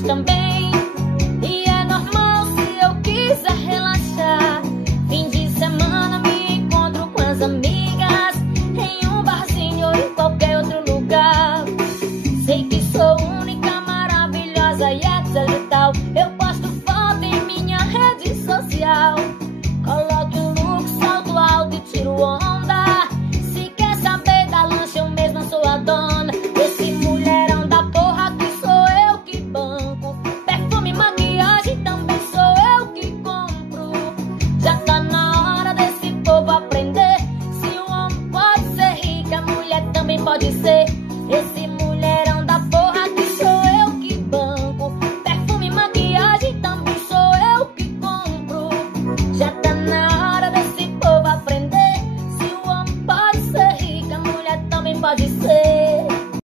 faz também. E é normal se eu quiser relaxar. Fim de semana me encontro com as amigas em um barzinho ou em qualquer outro lugar. Sei que sou única, maravilhosa e etc e tal. Eu posto foto em minha rede social. Coloque um look, salto alto e tiro onda. Se quer saber da lanche, eu mesma sou a dona. Esse mulherão da porra que sou eu que banco. Perfume, maquiagem também sou eu que compro. Já tá na hora desse povo aprender. Se o homem pode ser rico, a mulher também pode ser. Esse